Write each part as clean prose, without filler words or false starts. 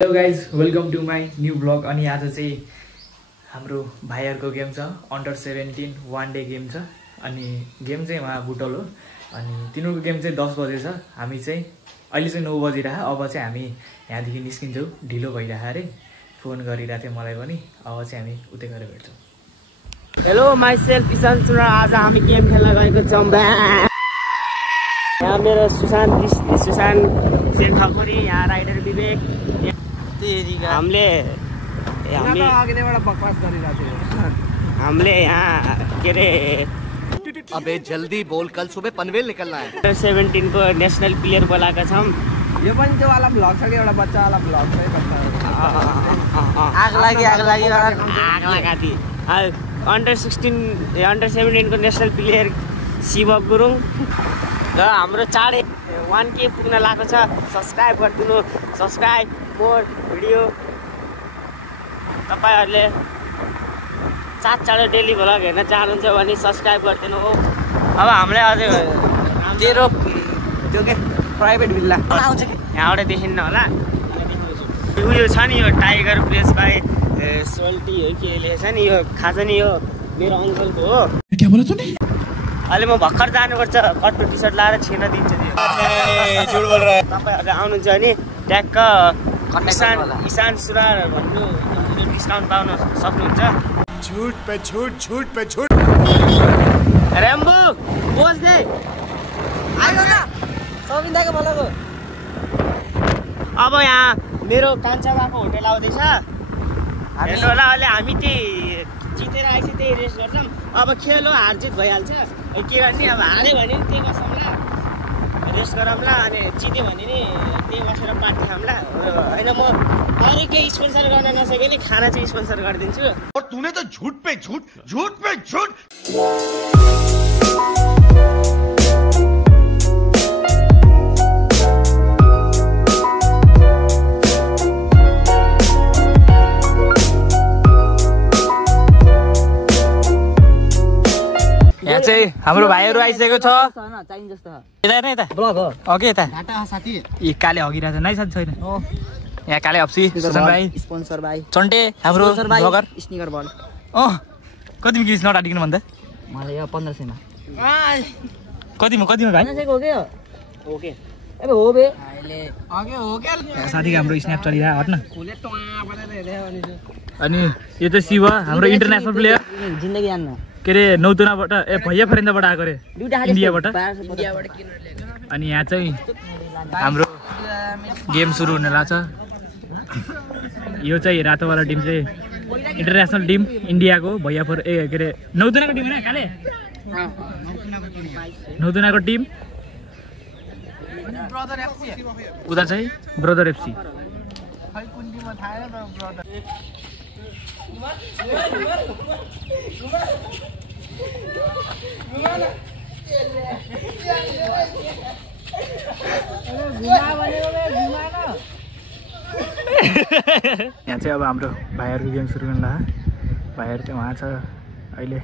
Hello guys welcome to my new blog. अनि आज चाहिँ हाम्रो भाइहरूको गेम छ अन्डर 17 1 डे गेम छ। अनि गेम चाहिँ उहाँ बुटोल हो। अनि तिनीहरूको गेम चाहिँ 10 बजे छ। हामी चाहिँ अहिले चाहिँ 9 बजिरह। अब चाहिँ हामी यहाँदेखि निस्किन्छौँ, ढिलो भइरह अरे। फोन गरिरहेको थियो मलाई पनि। अब चाहिँ हामी उतै गएर भेट्छौँ। हेलो माई सेल्फ इसान सुरा। आज हामी गेम खेल्न गएको छौँ। यहाँ मेरो सुशान्त सेन ठकुरी, यहाँ राइडर विवेक। हमले यहाँ के रे अबे जल्दी बोल, कल सुबह पनवेल निकलना है। 17 को नेशनल प्लेयर बोलाएका छौँ। यो पनि त्यो वाला ब्लग छ कि एउटा बच्चा वाला ब्लग छ। आग लगा थी। अन्डर 17 को नेशनल प्लेयर शिव गुरुङ र हाम्रो चाँडै 1K पुग्न लागेको छ। सब्सक्राइब गरिदिनु। Subscribe more video. तपाईहरुले चाँडो डेली भ्लग हेर्न चाहनुहुन्छ भने सब्सक्राइब गरिदिनु हो। अब हामीले अझै तेरो त्यो के प्राइभेट भिल्ला आउँछ कि यहाँबाट देखिन्न होला। उयो छ नि यो टाइगर प्लेस बाई सोल्टी हो के लेखेछ नि, यो खाजा नि यो मेरो अङ्कलको हो। क्या बोला तूने? अहिले म भर्खर जानुपर्छ। कट्टो टी सर्ट लाएर छिर्न दिन्छ त्यो। झुट बोल रहा है। तपाईहरु आउनुहुन्छ भने ट्याक्क इसान सुरार भन्नु डिस्काउन्ट पाउन सक्नुहुन्छ। झूठ पे झूठ। रेम्बो बोझ दे आयो न सबिन दाइको बोलाको। अब यहाँ मेरो कान्छाबाको होटल आउँदैछ। हेर्नु होला, अहिले हामी त्यही जितेर आएपछि त्यही रेस्ट गर्छौँ। अब खेल हो, हार जित भइहाल्छ। के गर्ने, अब हार्यो भने नि त्यही बसौँला, रेस्ट गरौँला। अनि जित्यो भने नि त्यही बसेर पार्टी खाउँला। होइन म अरू केही स्पोन्सर गर्न नसके नि खाना चाहिँ स्पोन्सर गरिदिन्छु। और तूने तो झूठ पे झूठ। यहाँ चाहिँ हाम्रो भाइहरू आइसकेको छ। यता ब्लग हो ओके यता घाटा साथी यी काले हगिरहेछ नै छ छैन। यहाँ काले हप्सी सुसन भाइ, स्पोन्सर भाइ चन्टे हाम्रो ब्लगर स्निकर बल। कतिमा किनिस् नटाटिकन भन्दा? मलाई यो 1500 मा। कतिमा भाइ? ओके अब हो बे अहिले अगे हो के साथीको हाम्रो स्न्याप चलिरहेको हट्न। अनि यो चाहिँ शिव हाम्रो इन्टरनेसनल प्लेयर, जिन्दगी जान्न के अरे नौतुनाबाट भैया फरेन्दाबाट आएको अरे, इन्डियाबाट। अनि यहाँ चाहिँ हाम्रो गेम सुरु हुन लाग्छ। यो चाहिँ रातोवाला टिम चाहिँ इन्टरनेसनल टिम इन्डियाको भैया के अरे नौतुनाको टिम होइन काले, नौतुनाको टिम। उता चाहिँ ब्रदर एफसी। यहाँ चाहिँ अब हाम्रो भाइहरूको गेम सुरु गर्नु लाग्यो। भाइहरू चाहिँ उहाँ छ अहिले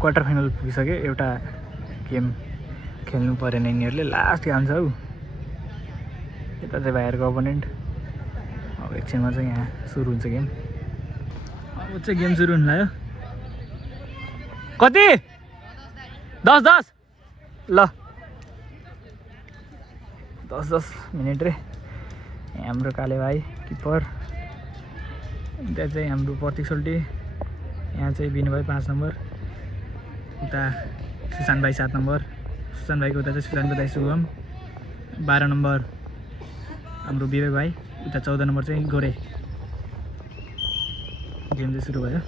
क्वार्टर फाइनल पुगिसक्यो। एउटा गेम खेल्नु परेन यिनीहरूले, लास्ट काम छ हौ। यता चाहिँ भाइहरूको अपोनेन्ट। अब एकछिनमा चाहिँ यहाँ सुरु हुन्छ गेम। अब चाहिँ गेम सुरु हुनु लाग्यो। कति 10 ल 10 मिनट रे। हाम्रो काले भाइ किपर, त्यहाँ चाहिँ हाम्रो प्रतीक सोल्टी, यहाँ चाहिँ बिनु भाइ 5 नम्बर, उता सुशान्त भाइ 7 नम्बर, सुशान्त भाइको उता चाहिँ सुशान्तको दाइ शुभम 12 नम्बर, हाम्रो विवेक भाइ उता 14 नम्बर चाहिँ गोरे। गेम चाहिँ सुरु भयो।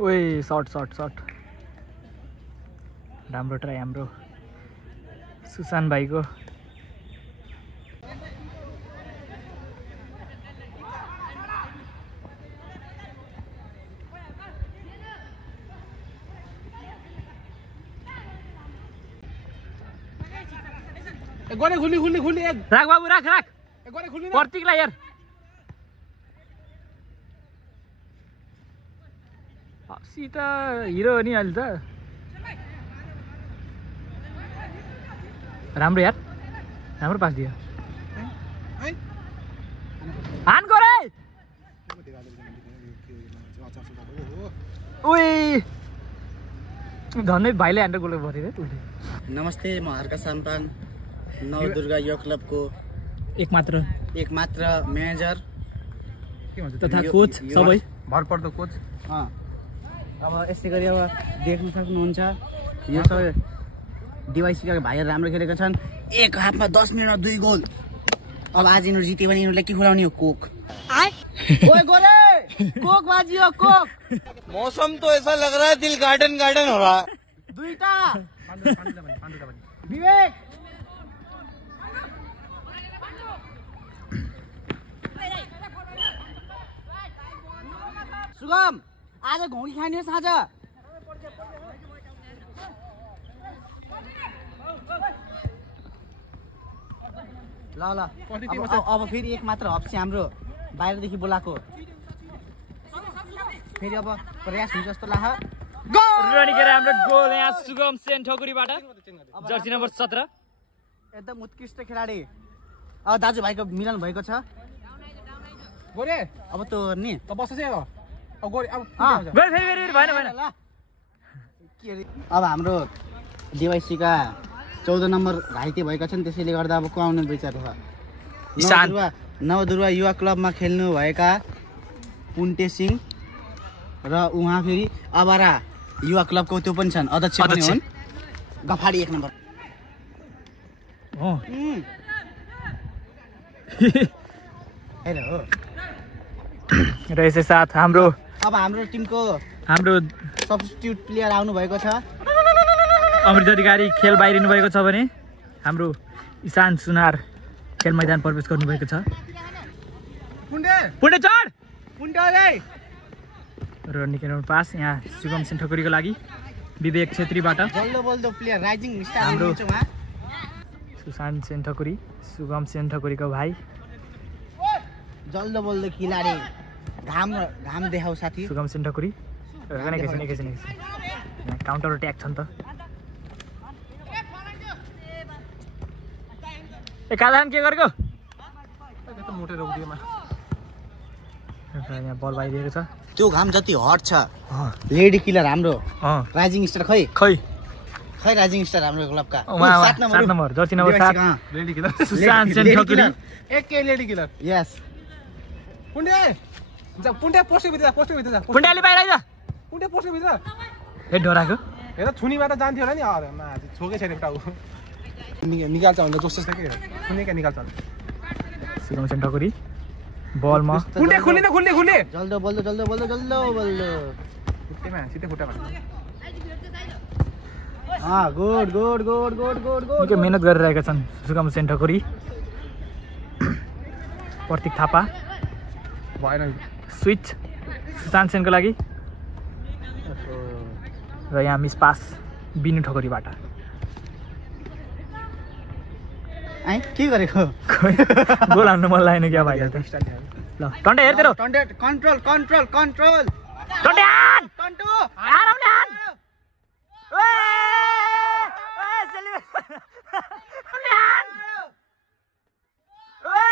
ओए सर्ट राम्रो ट्राई हाम्रो सुशान्त भाइको। गोरे खुल्ली राख बाबु राख गोरे खुल्ली प्रतीकलाई यार सीता हिरो हो नि अहिले त राम्रो यार राम्रो पास दियो हान गरे ओए धन्य भाइले ह्यान्डल गोल गरेको थियो। नमस्ते, म हर्का साम्पाङ, नवदुर्गा युवा क्लबको एकमात्र म्यानेजर तथा कोच सबै भरपर्दो कोच। अब यस्तै गरी अब देख्न सक्नुहुन्छ यो सबै डिवाइसीका भाइहरू राम्रो खेलेका छन्। एक हाफमा 10 मिनेटमा 2 गोल। अब आज यिनीहरू जित्यो भने यिनीहरूलाई के खुलाउने हो? कोक। ओए गोरे कोक बाजियो कोक। मौसम तो ऐसा लग रहा है दिल गार्डन हो रहा है। दुईटा विवेक सुगम आज घोडी खाने हो साँझ। ल अब फेरि एक मात्र हप्सी हाम्रो बाहिरदेखि बोलाएको फेरि अब प्रयास हुन्छ जस्तो लाग्छ। रनिकेर हाम्रो गोल यहाँ सुगम सेन ठकुरीबाट जर्सी नम्बर 17 एकदम उत्कृष्ट खेलाडी। अब दाजुभाइको मिलन भएको छ। गोरे अब त नि त बस्छ चाहिँ अब गोरे अब फेरि भएन ल के अरे अब हाम्रो डिवाइसीका 14 नम्बर घाइते भएका छन्, त्यसैले गर्दा अब को आउने विचार छ। नवदुर्गा युवा क्लबमा खेल्नु भएका पुन्टे सिंह र उहाँ फेरि अबारा युवा क्लबको त्यो पनि छन्, अध्यक्ष पनि हुन्, गफाडी 1 नम्बर र यसै साथ हाम्रो अब हाम्रो टिमको हाम्रो सब्स्टिट्युट प्लेयर आउनु भएको छ। अमृत अधिकारी खेल बाहिरिनु भएको छ भने हाम्रो ईशान सुनार खेल मैदान प्रवेश गर्नुभएको छ। पुण्डे चढ र निकै पास यहाँ सुगम सेन ठकुरीको लागि विवेक छेत्रीबाट जल्दो बल्दो प्लेयर राइजिङ स्टार हाम्रो हुनुहुन्छ सुशान्त सेन ठकुरी सुगम सेन ठकुरीको भाइ जल्दो बल्दो खेलाडी घाम देखाउ साथी सुगम सेन ठकुरी एकैछिन काउन्टर अट्याक छ नि त। ए कादान के गरेको यहाँ बल बाहिदिएको छ। त्यो घाम जति हट छ लेडी किलर हाम्रो राइजिङ स्टार खै राइजिङ स्टार हाम्रो क्लबका 7 number Jersey number 7 lady killer Sushant Sen Thakuri एकै लेडी किलर। यस पुण्डे पोस्टको भित्र जा पुण्डेले बाहिर आइज पुण्डे पोस्टको भित्र ए डराको हेर थुनीबाट जान्थ्यो होला नि छोकै छैन टाउ निकाल्छ भनेर जोस छ के थुनीका निकाल्छ सुगम सेन ठकुरी बलमा पुण्डे खुल्ले जल्दो बल्दो खुट्टेमा सिधै खुट्टामा गुड निकै मेहनत गरिरहेका छन् सुगम सेन ठकुरी प्रतीक थापा भएन स्विच सुशान्त सेनको लागि र यहाँ मिस पास बिनु ठकुरीबाट के गरेको गोल हान्नु मन लागेन क्या भाइ त ल टन्टे हेर तेरो कन्ट्रोल टन्टे हान टन्टु आरामले हान ओए सेलिब्रेट हान ओए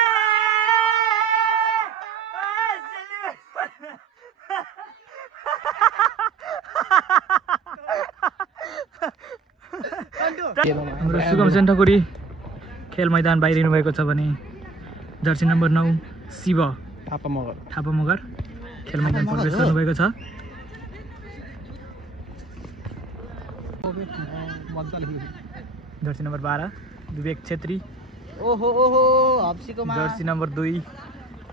हाम्रो सुगम सेन ठकुरी खेल मैदान बाहिरिनु भएको छ भने जर्सी नम्बर 9 शिव थापा मगर खेल मैदान प्रवेश गर्नुभएको छ। जर्सी नम्बर 12 विवेक छेत्री जर्सी नम्बर 2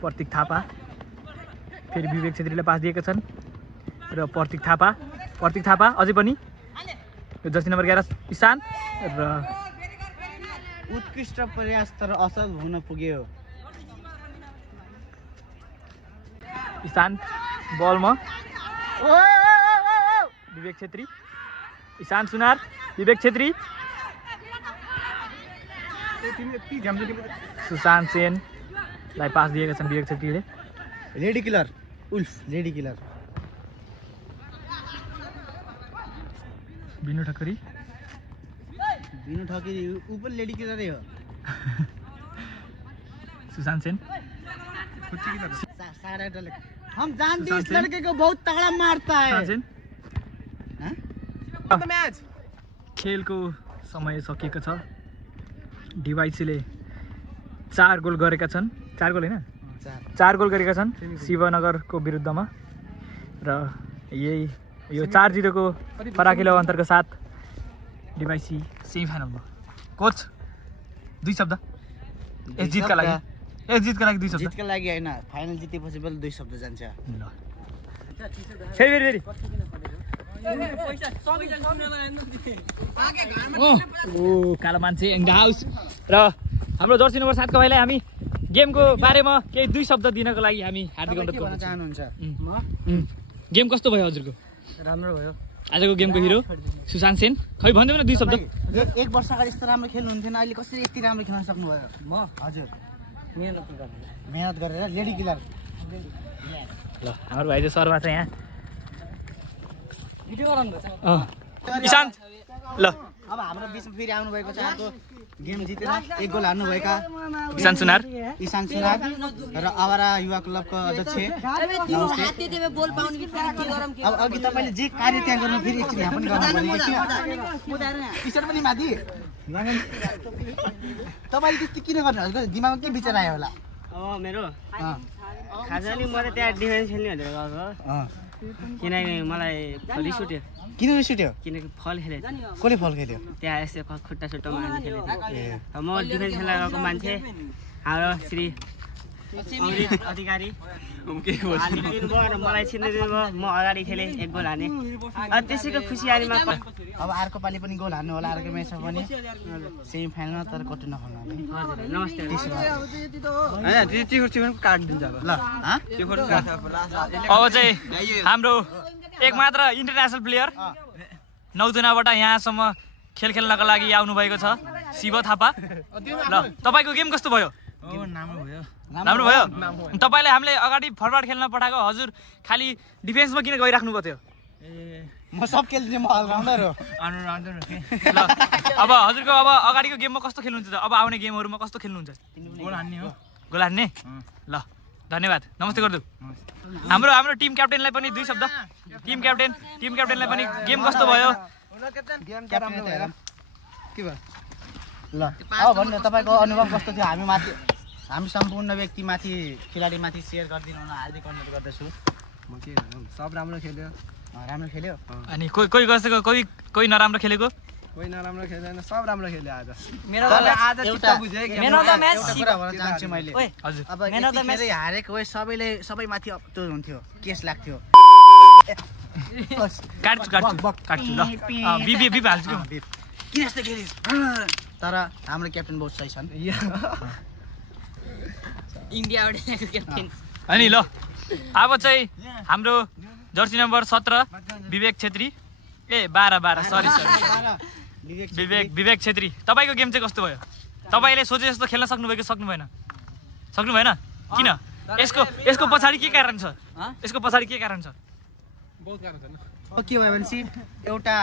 प्रतीक थापा फेरि विवेक छेत्रीले पास दिएका छन्। र प्रतीक थापा अझै पनि जर्सी नम्बर 11 ईशान र उत्कृष्ट प्रयास तर असल हुन पुग्यो। ईशान बलमा विवेक छेत्री, ईशान सुनार, विवेक छेत्री, सुशान्त सेनलाई पास दिएका छन् विवेक छेत्रीले। Lady killer wolf, lady killer Binu Thakkari ऊ पनि लेडी किलरै हो। सुशान्त सेन हम जानते हैं इस लड़के को बहुत तगड़ा मारता है। खेलको समय सकिएको छ। डिवाइसीले 4 गोल गरेका छन्। 4 गोल हैन, 4 गोल गरेका छन् शिवनगरको विरुद्धमा र यो 4-0 को फराकिलो अन्तरको साथ डिवाइसी सेमिफाइनलमा। कोच 2 शब्द यस जितका लागि 2 शब्द। जितका लागि हैन, फाइनल जितेपछि बल 2 शब्द जान्छ। फेरि कालो मान्छे इन द हाउस। र हाम्रो जर्सी नम्बर 7 को भाइलाई हामी गेमको बारेमा केही 2 शब्द दिनको लागि हामी हार्दिक अनुरोध गर्न चाहनुहुन्छ। गेम कस्तो भयो हजुरको? राम्रो भयो। आजको गेमको हिरो सुशान्त सेन, खै भन्दिउँ न 2 शब्द। 1 वर्ष अगाडि यस्तो राम्रो खेल्नुहुन्थेन, अहिले कसरी यति राम्रो खेल्न सक्नुभयो? म हजुर मेहनत गरेर लेडी किलर। ल हाम्रो भाइ चाहिँ सर्वा छ यहाँ। ईशान ल अब हाम्रो बिचमा फेरि आउनु भएको छ। अर्को गेम जितेर 1 गोल हार्नुभएका ईशान सुनार र आवारा युवा क्लबको अध्यक्ष। अब अघि तपाईँले जे कार्य त्यहाँ गर्नु फेरि एकछिन यहाँ पनि गर्नु टिसर्ट पनि माथि। तपाईँले त्यस्तो किन गर्नु? दिमागमा के विचार आयो होला? मेरो खाजा नि मैले त्यहाँ डिफेन्स खेल्ने भनेर गएको, किनकि मलाई रिस उठ्यो। किन रिस उठ्यो? किनकि फल खेलेको थियो। कसले फल खेल्यो? त्यहाँ यसो खुट्टा सुट्टामा हाल्ने खेलेको थियो। म डिफेन्स खेल्न गएको मान्छे हाम्रो श्री अमृत अधिकारी मलाई छिर्नु दिनुभयो। म अगाडि खेलेँ, 1 गोल हाने। त्यसैको खुसी आनीमा अब अर्को पालि पनि गोल हान्नु होला। अर्को म्याचमा पनि सेमी फाइनलमा तर कटु नखानु होला। हजुर नमस्ते। अब चाहिँ हाम्रो एक मात्र इन्टरनेसनल प्लेयर 9 जनाबाट यहाँसम्म खेल खेल्नको लागि आउनु भएको छ शिव थापा। ल तपाईँको गेम कस्तो भयो? राम्रो भयो। तपाईँलाई हामीले अगाडि फरवार्ड खेल्न पठाएको, हजुर खालि डिफेन्समा किन गइराख्नु भएको थियो? म सब खेल्छु, म अलराउन्डर हो। ल अब हजुरको अब अगाडिको गेममा कस्तो खेल्नुहुन्छ त? अब आउने गेमहरूमा कस्तो खेल्नुहुन्छ? गोल हान्ने हो। गोल हान्ने? ल धन्यवाद, नमस्ते गर्दु। हाम्रो टिम क्याप्टेनलाई पनि 2 शब्द। टिम क्याप्टेनलाई पनि गेम कस्तो भयो? के भयो? ल अब भन्नु तपाईँको अनुभव कस्तो थियो? हामी सम्पूर्ण व्यक्तिमाथि, खेलाडीमाथि सेयर गरिदिनु हुन हार्दिक अनुरोध गर्दछु। म के सब राम्रो खेल्यो। राम्रो खेल्यो। अनि कोही गसेको, कोही नराम्रो खेलेको? कोही नराम्रो खेल्दैन, सब राम्रो खेल्यो आज। मेरो आज चित्त बुझ्यो कि मेन अफ द म्याच एउटा भन्न चाहन्छु मैले। हजुर अब यतिखेरै हारेको भए सबै माथि त्यो हुन्थ्यो, केस लाग्थ्यो। काट्छु ल बिबी हाल्छु किन यस्तो खेलिस्? तर हाम्रो क्याप्टेन बहुत सही छन्। इन्डियाबाट ल्याएको क्याप्टेन। अनि ल अब चाहिँ हाम्रो जर्सी नम्बर 17 विवेक छेत्री, 12 सरी विवेक छेत्री, तपाईँको गेम चाहिँ कस्तो भयो? तपाईँले सोचे जस्तो खेल्न सक्नुभयो कि सक्नु भएन? किन? यसको पछाडि के कारण छ? बहुत कारण छ। के भयो भने एउटा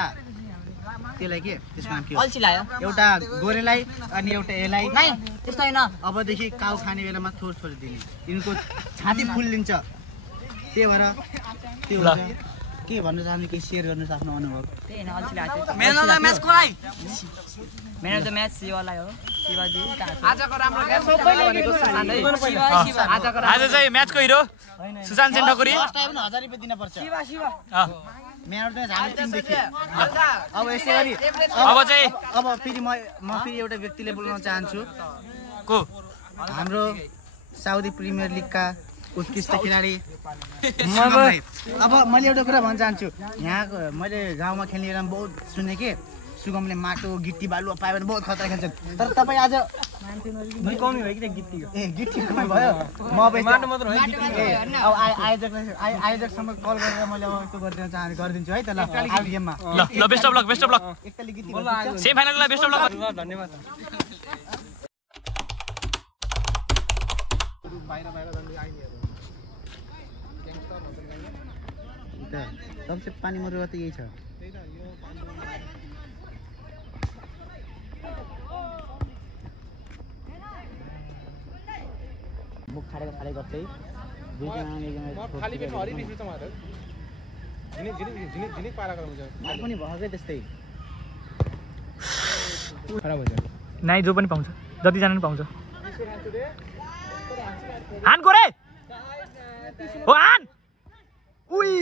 त्यसलाई के त्यसको नाम के हो? अल्छी लाग्यो। एउटा गोरेलाई अनि एउटा एलाई नै त्यस्तो हैन। अबदेखि काउ खाने बेलामा थोर दिने। यिनको छाती फुल्लिन्छ। त्यही भएर त्यो हुन्छ। के भन्न चाहनु, के सेयर गर्न आफ्नो अनुभव? त्यही हैन, अल्छी लाग्यो। Main of the match coli? Main of the match शिवलाई हो। शिवाजी आजको राम्रो गेम सबैले भनेको सुशान्तै। आज चाहिँ म्याचको hero Sushant Sen Thakuri. First time 1000 रुपैयाँ दिन पर्छ। शिव म्यान अफ द म्याच हामी टिम देखि। अब यसै गरी अब फेरि म फेरि एउटा व्यक्तिले बोल्न चाहन्छु। को? हाम्रो साउदी प्रिमियर लिगका उत्कृष्ट खेलाडी अब मैले एउटा कुरा भन्न चाहन्छु यहाँको मैले गाउँमा खेल्ने बेलामा बहुत सुने के सुगमले माटो गिट्टी बालु पायो भने बहुत खतरा खेल्छन् तर तपाईँ आज कमी भयो कि गिट्टी गिट्टी कमी भयो म अब आयोजकसँग कल गरेर मैले अब यस्तो गरिदिन्छु है त ल आउट गेममा ल बेस्ट अफ लक एकताली गिट्टी सेमी फाइनललाई बेस्ट अफ लक धन्यवाद सबसे पानी मरुवा त यही छ मुख खाडेको खाले गर्दै खाली पेटमा हरि बिस बिचमा झिनिक पारा हुन्छ पनि भएकै त्यस्तै खराब हुन्छ नाइ जो पनि पाउँछ जतिजना पनि पाउँछ हान गोरे हो हान उई